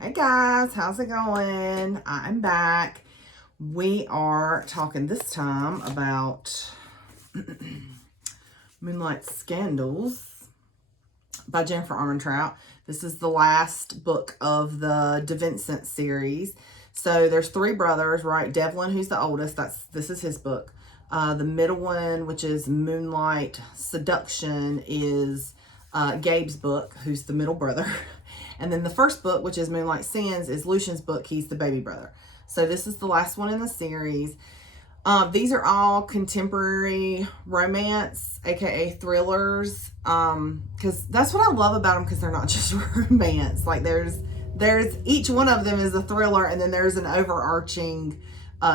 Hey guys, how's it going? I'm back. We are talking this time about Moonlight Scandals by Jennifer Armentrout. This is the last book of the De Vincent series. So there's three brothers, right? Devlin, who's the oldest, this is his book. The middle one, which is Moonlight Seduction, is Gabe's book, who's the middle brother. And then the first book, which is Moonlight Scandals, is Lucian's book. He's the baby brother. So this is the last one in the series. These are all contemporary romance, aka thrillers, because that's what I love about them, because they're not just romance. Like there's each one of them is a thriller, and then there's an overarching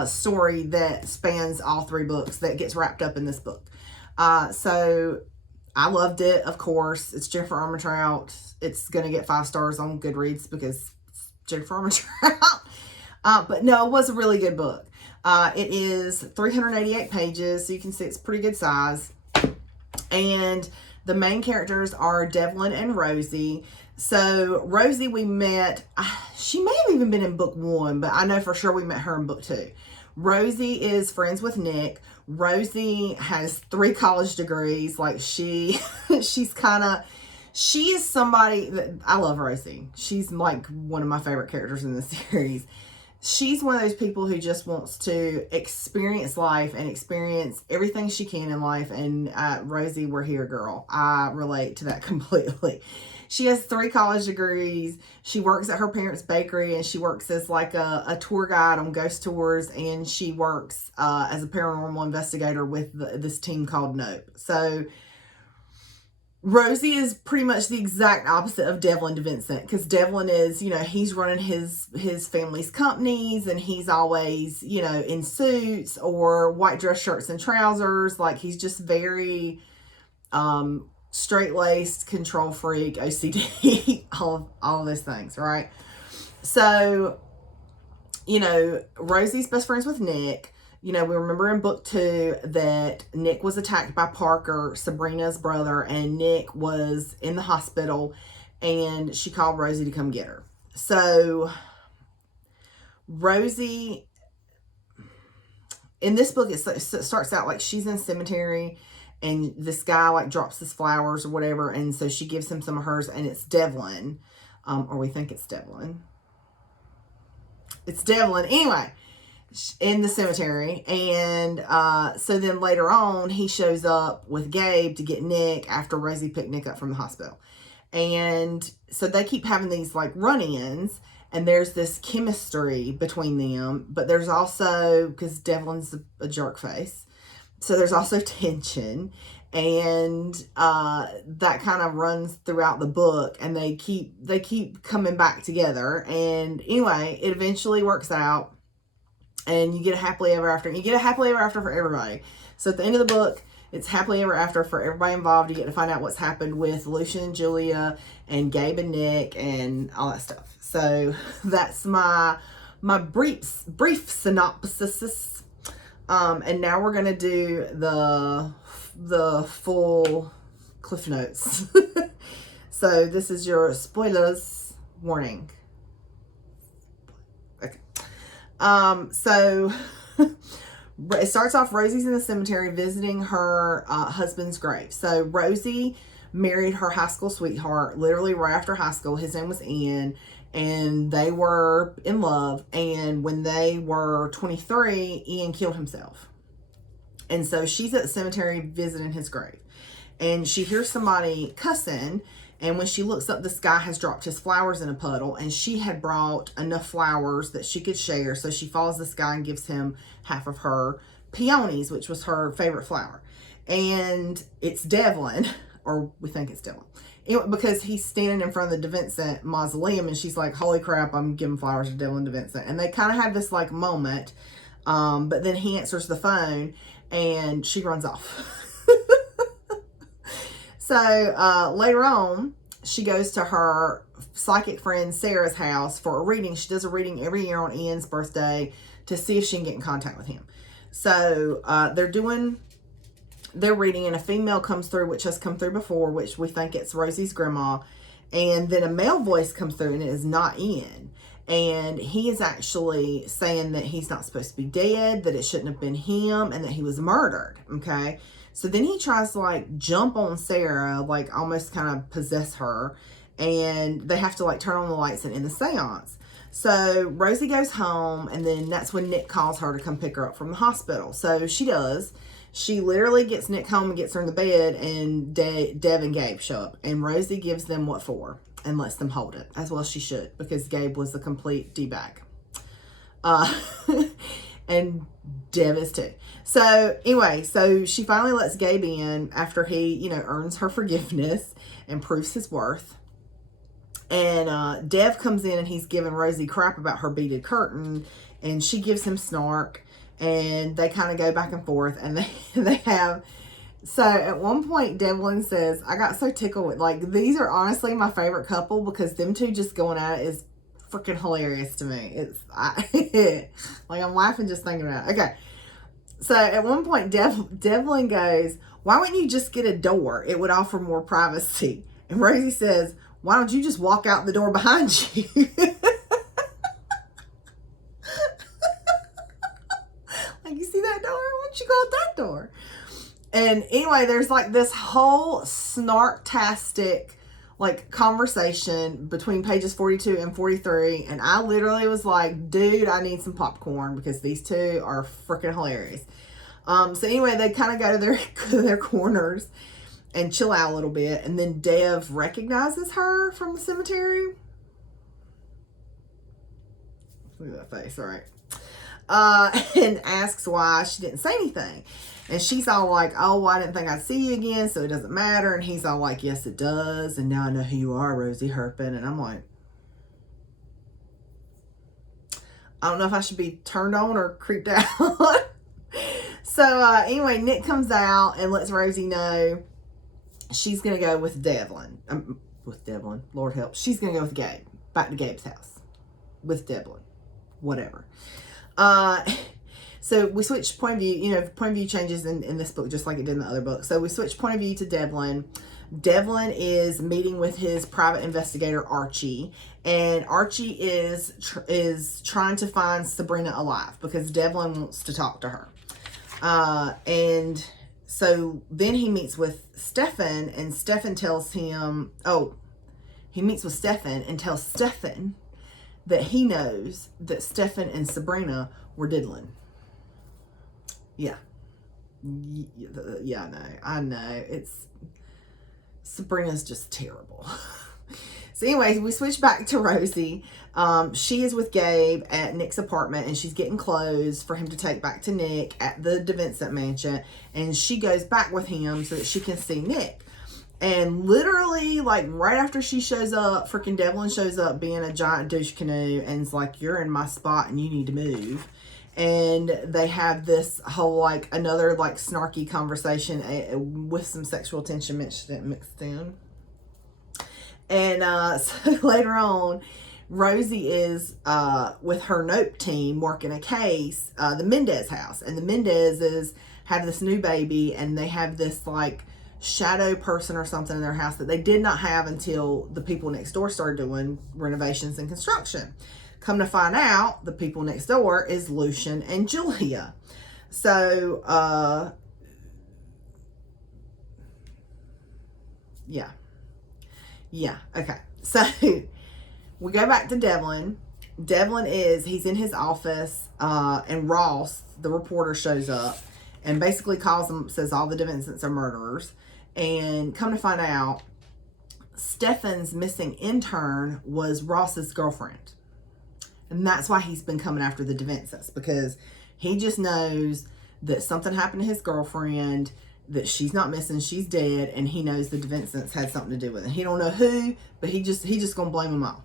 story that spans all three books that gets wrapped up in this book. So I loved it, of course. It's Jennifer Armentrout. It's going to get 5 stars on Goodreads because it's Jennifer Armentrout. But no, it was a really good book. It is 388 pages, so you can see it's pretty good size. And the main characters are Devlin and Rosie. So Rosie we met, she may have even been in book 1, but I know for sure we met her in book 2. Rosie is friends with Nick. Rosie has 3 college degrees. Like she is somebody that I love. Rosie. She's like one of my favorite characters in the series. She's one of those people who just wants to experience life and experience everything she can in life. And Rosie, we're here, girl. I relate to that completely. She has 3 college degrees. She works at her parents' bakery, and she works as like a tour guide on ghost tours, and she works as a paranormal investigator with this team called Nope. So Rosie is pretty much the exact opposite of Devlin De Vincent, because Devlin is, he's running his family's companies, and he's always, in suits or white dress shirts and trousers. Like he's just very straight-laced, control freak, OCD, all of those things, right? So, Rosie's best friends with Nick. We remember in book 2 that Nick was attacked by Parker, Sabrina's brother, and Nick was in the hospital, and she called Rosie to come get her. So Rosie, in this book, it starts out like she's in cemetery, and this guy like drops his flowers or whatever, and so she gives him some of hers, and it's Devlin, or we think it's Devlin. It's Devlin. Anyway, in the cemetery. And so then later on, he shows up with Gabe to get Nick after Rosie picked Nick up from the hospital. And so they keep having these like run-ins, and there's this chemistry between them, but there's also, because Devlin's a jerk face, so there's also tension, and that kind of runs throughout the book, and they keep coming back together. And anyway, it eventually works out, and you get a happily ever after. You get a happily ever after for everybody. So at the end of the book, it's happily ever after for everybody involved. You get to find out what's happened with Lucian and Julia and Gabe and Nick and all that stuff. So that's my brief synopsis. And now we're going to do the full Cliff Notes. So this is your spoilers warning. Okay. So it starts off, Rosie's in the cemetery visiting her husband's grave. So Rosie married her high school sweetheart literally right after high school. His name was Ian, and they were in love. And when they were 23, Ian killed himself. And so she's at the cemetery visiting his grave, and she hears somebody cussing. And when she looks up, this guy has dropped his flowers in a puddle, and she had brought enough flowers that she could share. So she follows this guy and gives him half of her peonies, which was her favorite flower. And it's Devlin, or we think it's Devlin, because he's standing in front of the De Vincent mausoleum, and she's like, holy crap, I'm giving flowers to Devlin De Vincent. And they kind of have this like moment, but then he answers the phone, and she runs off. So later on, she goes to her psychic friend Sarah's house for a reading. She does a reading every year on Ian's birthday to see if she can get in contact with him. So they're doing their reading, and a female comes through, which has come through before, which we think it's Rosie's grandma. And then a male voice comes through, and it is not Ian. And he is actually saying that he's not supposed to be dead, that it shouldn't have been him, and that he was murdered, okay? So then he tries to, like, jump on Sarah, like, almost kind of possess her, and they have to, like, turn on the lights and end the seance. So Rosie goes home, and then that's when Nick calls her to come pick her up from the hospital. So she does. She literally gets Nick home and gets her in the bed, and Dev and Gabe show up, and Rosie gives them what for and lets them hold it, as well she should, because Gabe was a complete D-bag. And Dev is too. So anyway, so she finally lets Gabe in after he, you know, earns her forgiveness and proves his worth. And Dev comes in and he's giving Rosie crap about her beaded curtain, and she gives him snark, and they kind of go back and forth, and they have. So at one point, Devlin says, I got so tickled with, like, these are honestly my favorite couple, because them two just going at it is freaking hilarious to me. Like, I'm laughing just thinking about it. Okay. So at one point, Devlin goes, why wouldn't you just get a door? It would offer more privacy. And Rosie says, why don't you just walk out the door behind you? Like, you see that door? Why don't you go out that door? And anyway, there's like this whole snarktastic like conversation between pages 42 and 43. And I literally was like, dude, I need some popcorn, because these two are freaking hilarious. So anyway, they kind of go to their corners and chill out a little bit. And then Dev recognizes her from the cemetery. Look at that face, all right. And asks why she didn't say anything. And she's all like, oh, well, I didn't think I'd see you again, so it doesn't matter. And he's all like, yes, it does. And now I know who you are, Rosie Herpin. And I'm like, I don't know if I should be turned on or creeped out. So anyway, Nick comes out and lets Rosie know she's going to go with Devlin. Lord help. She's going to go with Gabe. Back to Gabe's house. With Devlin. Whatever. So we switch point of view. You know, point of view changes in this book just like it did in the other book. So we switch point of view to Devlin. Devlin is meeting with his private investigator, Archie. And Archie is trying to find Sabrina alive, because Devlin wants to talk to her. And so then he meets with Stefan, and Stefan tells him, he meets with Stefan and tells Stefan that he knows that Stefan and Sabrina were diddling. Yeah. Yeah, I know. Sabrina's just terrible. So anyways, we switch back to Rosie. She is with Gabe at Nick's apartment, and she's getting clothes for him to take back to Nick at the DeVincent mansion. And she goes back with him so that she can see Nick. And literally, like, right after she shows up, freaking Devlin shows up being a giant douche canoe and is like, you're in my spot and you need to move. And they have this whole, like, another, like, snarky conversation with some sexual tension mixed in. And so later on, Rosie is with her Nope team working a case, the Mendez house. And the Mendezes have this new baby, and they have this, like, shadow person or something in their house that they did not have until the people next door started doing renovations and construction. Come to find out, the people next door is Lucian and Julia. So, yeah, okay. So, we go back to Devlin. Devlin he's in his office, and Ross, the reporter, shows up and basically calls him, says all the DeVincents are murderers. And come to find out, Stefan's missing intern was Ross's girlfriend. And that's why he's been coming after the DeVincents, because he just knows that something happened to his girlfriend, that she's not missing, she's dead, and he knows the DeVincents had something to do with it. He don't know who, but he just gonna blame them all.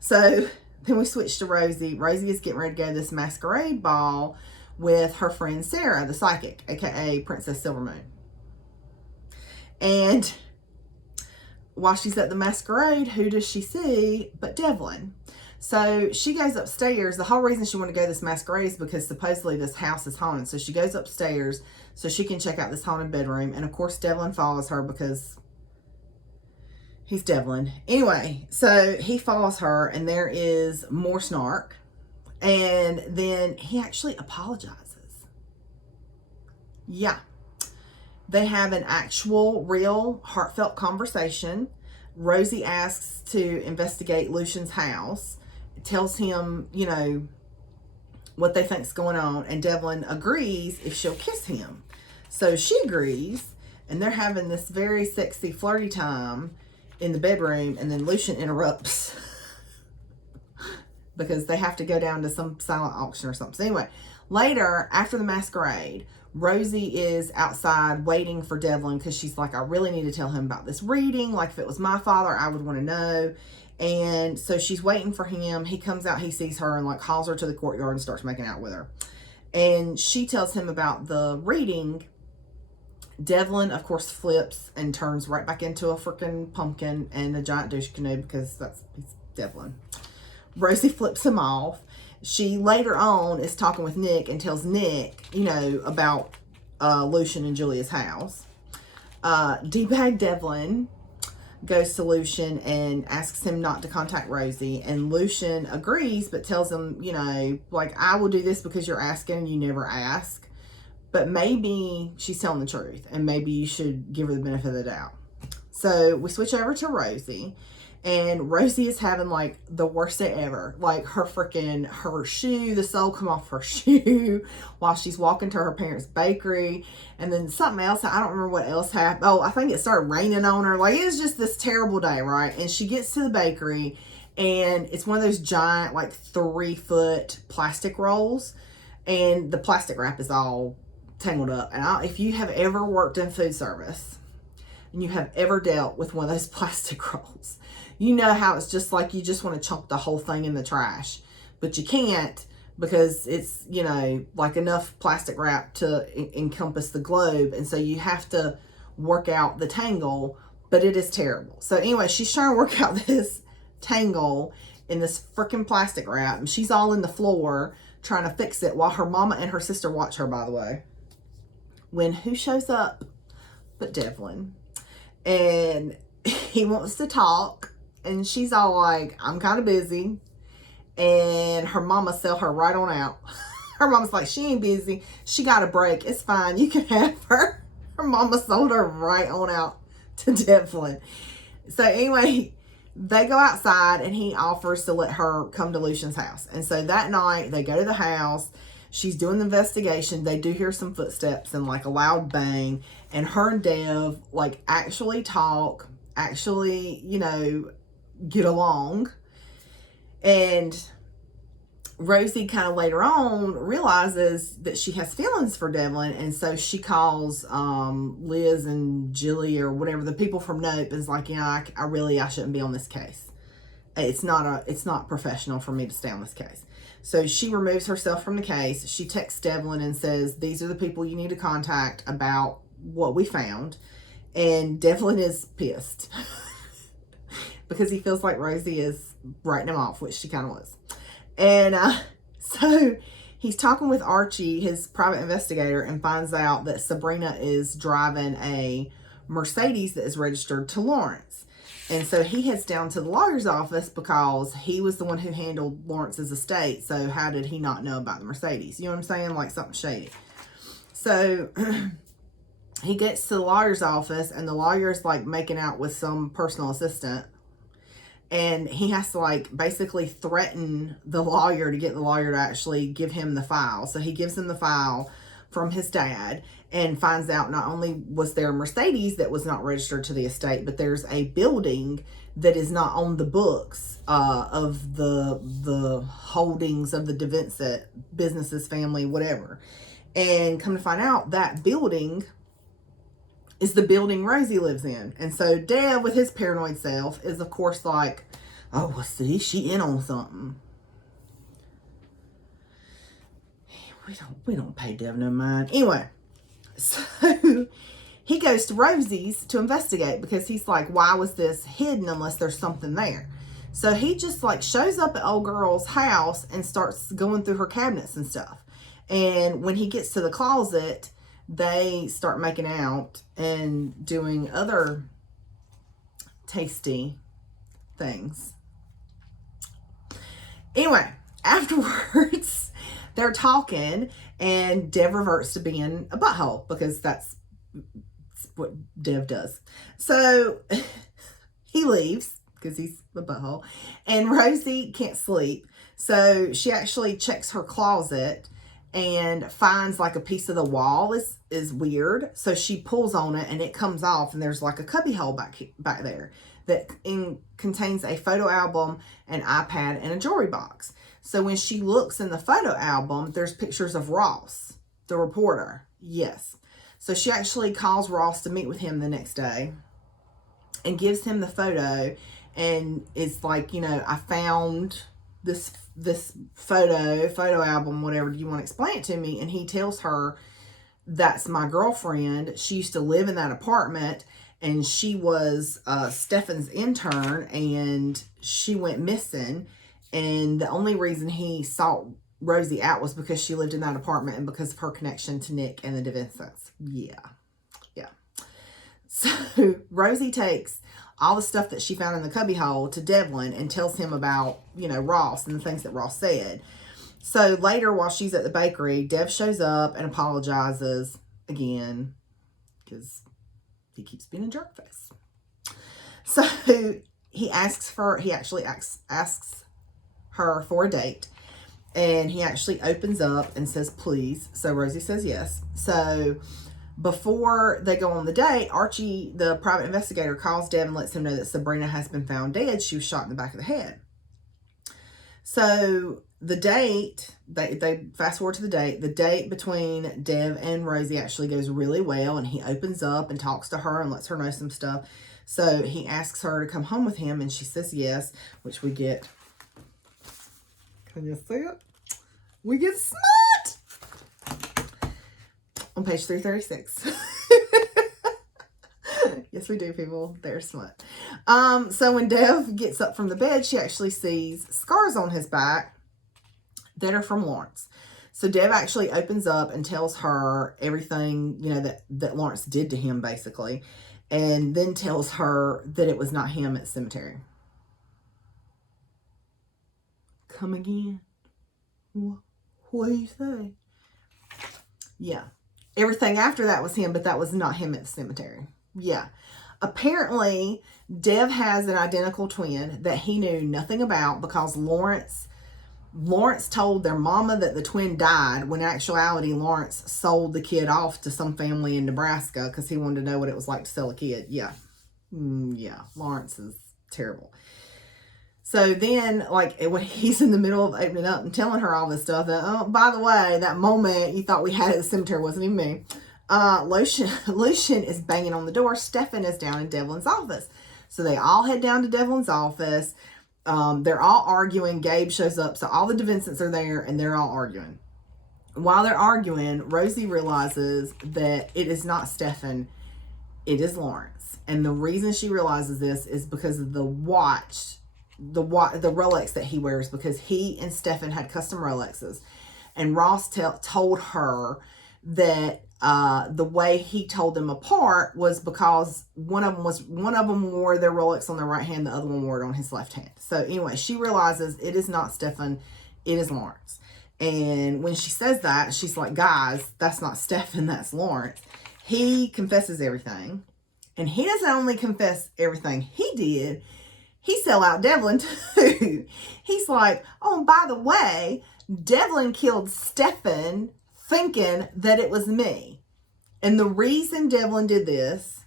So then we switch to Rosie. Rosie is getting ready to go to this masquerade ball with her friend Sarah, the psychic, aka Princess Silvermoon. And while she's at the masquerade, who does she see but Devlin? So she goes upstairs. The whole reason she wanted to go to this masquerade is because supposedly this house is haunted. So she goes upstairs so she can check out this haunted bedroom. And of course, Devlin follows her because He's Devlin. Anyway, so he follows her, and there is more snark. And then he actually apologizes. Yeah. They have an actual, real, heartfelt conversation. Rosie asks to investigate Lucian's house. Tells him, you know, what they think's going on. And Devlin agrees if she'll kiss him. So she agrees. And they're having this very sexy, flirty time in the bedroom. And then Lucian interrupts. Because they have to go down to some silent auction or something. So anyway, later, after the masquerade, Rosie is outside waiting for Devlin because she's like, I really need to tell him about this reading. Like, if it was my father, I would want to know. And so she's waiting for him. He comes out, he sees her, and like calls her to the courtyard and starts making out with her. And she tells him about the reading. Devlin, of course, flips and turns right back into a freaking pumpkin and a giant douche canoe because he's Devlin. Rosie flips him off. She later on is talking with Nick and tells Nick, you know, about Lucian and Julia's house. D-bag Devlin goes to Lucian and asks him not to contact Rosie. And Lucian agrees, but tells him, you know, like, I will do this because you're asking and you never ask. But maybe she's telling the truth and maybe you should give her the benefit of the doubt. So we switch over to Rosie. And Rosie is having like the worst day ever. Like her shoe, the sole come off her shoe while she's walking to her parents' bakery. And then something else, I don't remember what else happened. Oh, I think it started raining on her. Like it was just this terrible day, right? And she gets to the bakery and it's one of those giant like 3-foot plastic rolls. And the plastic wrap is all tangled up. And if you have ever worked in food service and you have ever dealt with one of those plastic rolls, you know how it's just like you just want to chunk the whole thing in the trash. But you can't because it's, you know, like enough plastic wrap to encompass the globe. And so you have to work out the tangle, but it is terrible. So anyway, she's trying to work out this tangle in this freaking plastic wrap. And she's all in the floor trying to fix it while her mama and her sister watch her, by the way. When who shows up but Devlin? And he wants to talk. And she's all like, I'm kind of busy. And her mama sell her right on out. Her mama's like, she ain't busy. She got a break. It's fine. You can have her. Her mama sold her right on out to Devlin. So anyway, they go outside and he offers to let her come to Lucian's house. And so that night they go to the house. She's doing the investigation. They do hear some footsteps and like a loud bang. And her and Dev like actually talk, actually, you know, get along. And Rosie kind of later on realizes that she has feelings for Devlin, and so she calls Liz and Jilly or whatever, the people from Nope, is like, you know, I shouldn't be on this case. It's not professional for me to stay on this case. So she removes herself from the case. She texts Devlin and says, these are the people you need to contact about what we found. And Devlin is pissed. Because he feels like Rosie is writing him off, which she kind of was. And so he's talking with Archie, his private investigator, and finds out that Sabrina is driving a Mercedes that is registered to Lawrence. And so he heads down to the lawyer's office because he was the one who handled Lawrence's estate. So how did he not know about the Mercedes? You know what I'm saying? Like something shady. So he gets to the lawyer's office and the lawyer's like making out with some personal assistant. And he has to like basically threaten the lawyer to get the lawyer to actually give him the file. So he gives him the file from his dad and finds out not only was there a Mercedes that was not registered to the estate, but there's a building that is not on the books of the holdings of the DeVincent businesses, family, whatever. And come to find out, that building is the building Rosie lives in. And so Dad, with his paranoid self, is of course like, oh, well, see, she in on something. We don't pay Dev no mind. Anyway, so he goes to Rosie's to investigate because he's like, why was this hidden unless there's something there? So he just like shows up at old girl's house and starts going through her cabinets and stuff. And when he gets to the closet, they start making out and doing other tasty things. Anyway, afterwards, they're talking, and Dev reverts to being a butthole because that's what Dev does. So he leaves because he's a butthole, and Rosie can't sleep. So she actually checks her closet and finds like a piece of the wall is weird. So she pulls on it and it comes off, and there's like a cubby hole back there that contains a photo album, an iPad, and a jewelry box. So when she looks in the photo album, there's pictures of Ross, the reporter. Yes. So she actually calls Ross to meet with him the next day and gives him the photo, and it's like, you know, I found this photo album, whatever, do you want to explain it to me? And he tells her, that's my girlfriend. She used to live in that apartment, and she was Stefan's intern, and she went missing. And the only reason he sought Rosie out was because she lived in that apartment and because of her connection to Nick and the DeVincents. Yeah. So Rosie takes all the stuff that she found in the cubbyhole to Devlin and tells him about, you know, Ross and the things that Ross said. So later, while she's at the bakery, Dev shows up and apologizes again because he keeps being a jerk face. So he actually asks her for a date, and he actually opens up and says please. So Rosie says yes. So before they go on the date, Archie, the private investigator, calls Dev and lets him know that Sabrina has been found dead. She was shot in the back of the head. So the date, they fast forward to the date between Dev and Rosie actually goes really well, and he opens up and talks to her and lets her know some stuff. So he asks her to come home with him, and she says yes, which we get. Can you see it? We get smut on page 336. Yes, we do, people. There's smut. So when Dev gets up from the bed, she actually sees scars on his back that are from Lawrence. So Dev actually opens up and tells her everything, you know, that Lawrence did to him, basically, and then tells her that it was not him at the cemetery. Come again? What do you say? Yeah. Everything after that was him, but that was not him at the cemetery. Yeah. Apparently, Dev has an identical twin that he knew nothing about because Lawrence told their mama that the twin died, when in actuality Lawrence sold the kid off to some family in Nebraska because he wanted to know what it was like to sell a kid. Yeah. Yeah. Lawrence is terrible. So then, like, when he's in the middle of opening up and telling her all this stuff, that, oh, by the way, that moment you thought we had at the cemetery wasn't even me. Lucian is banging on the door. Stefan is down in Devlin's office. So they all head down to Devlin's office. They're all arguing. Gabe shows up. So all the DeVincents are there, and they're all arguing. While they're arguing, Rosie realizes that it is not Stefan, it is Lawrence. And the reason she realizes this is because of the watch, the Rolex that he wears, because he and Stefan had custom Rolexes. And Ross told her that the way he told them apart was because one of them wore their Rolex on their right hand, the other one wore it on his left hand. So anyway, she realizes it is not Stefan, it is Lawrence. And when she says that, she's like, guys, that's not Stefan, that's Lawrence. He confesses everything. And he doesn't only confess everything he did, he sell out Devlin too. He's like, oh, and by the way, Devlin killed Stefan thinking that it was me. And the reason Devlin did this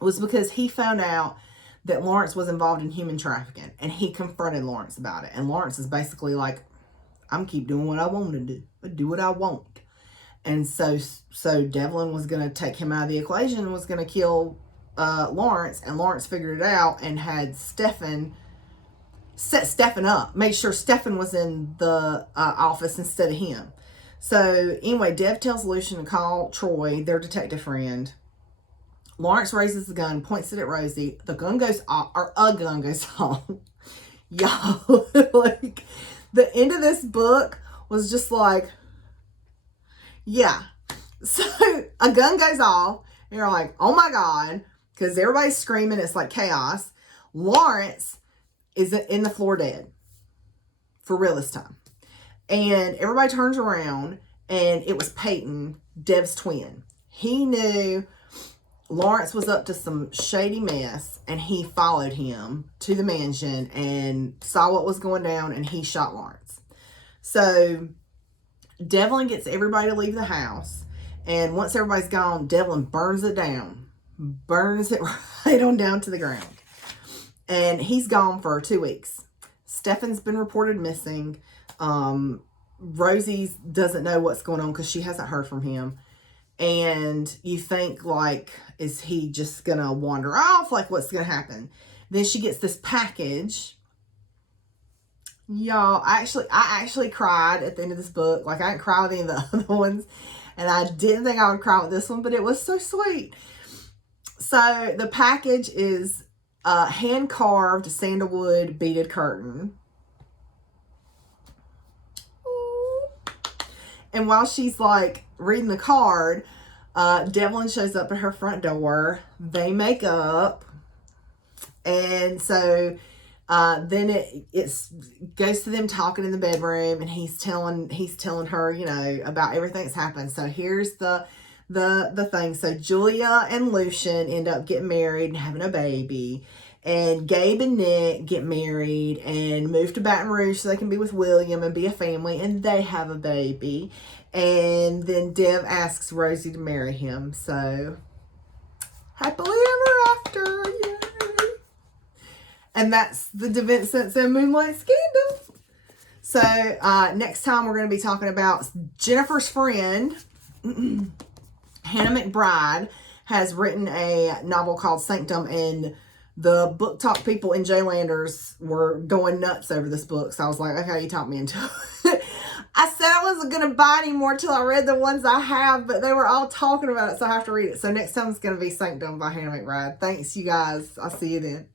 was because he found out that Lawrence was involved in human trafficking, and he confronted Lawrence about it. And Lawrence is basically like, I'm keep doing what I want to do. I do what I want. And so Devlin was going to take him out of the equation and was going to kill Lawrence, and Lawrence figured it out and had set Stefan up, made sure Stefan was in the office instead of him. So anyway, Dev tells Lucian to call Troy, their detective friend. Lawrence raises the gun, points it at Rosie. The gun goes off, or a gun goes off. Y'all, like, the end of this book was just like, yeah. So a gun goes off, and you're like, oh my God, because everybody's screaming. It's like chaos. Lawrence is in the floor dead. For real this time. And everybody turns around, and it was Peyton, Dev's twin. He knew Lawrence was up to some shady mess, and he followed him to the mansion and saw what was going down, and he shot Lawrence. So Devlin gets everybody to leave the house, and once everybody's gone, Devlin burns it down. Burns it right on down to the ground. And he's gone for 2 weeks. Stefan's been reported missing. Rosie doesn't know what's going on because she hasn't heard from him. And you think, like, is he just going to wander off? Like, what's going to happen? Then she gets this package. Y'all, I actually cried at the end of this book. Like, I didn't cry with any of the other ones. And I didn't think I would cry with this one, but it was so sweet. So, the package is a hand-carved sandalwood beaded curtain. And while she's, like, reading the card, Devlin shows up at her front door. They make up. And so then it goes to them talking in the bedroom, and he's telling her, you know, about everything that's happened. So here's the thing. So Julia and Lucian end up getting married and having a baby. And Gabe and Nick get married and move to Baton Rouge so they can be with William and be a family. And they have a baby. And then Dev asks Rosie to marry him. So, happily ever after. Yay. And that's the DeVincents and Moonlight Scandals. So, next time we're going to be talking about Jennifer's friend, Hannah McBride, has written a novel called Sanctum, and the book talk people in J-Landers were going nuts over this book. So I was like, okay, you talked me into it. I said I wasn't going to buy any more till I read the ones I have, but they were all talking about it, so I have to read it. So next time it's going to be Sanctum by Hannah McBride. Thanks, you guys. I'll see you then.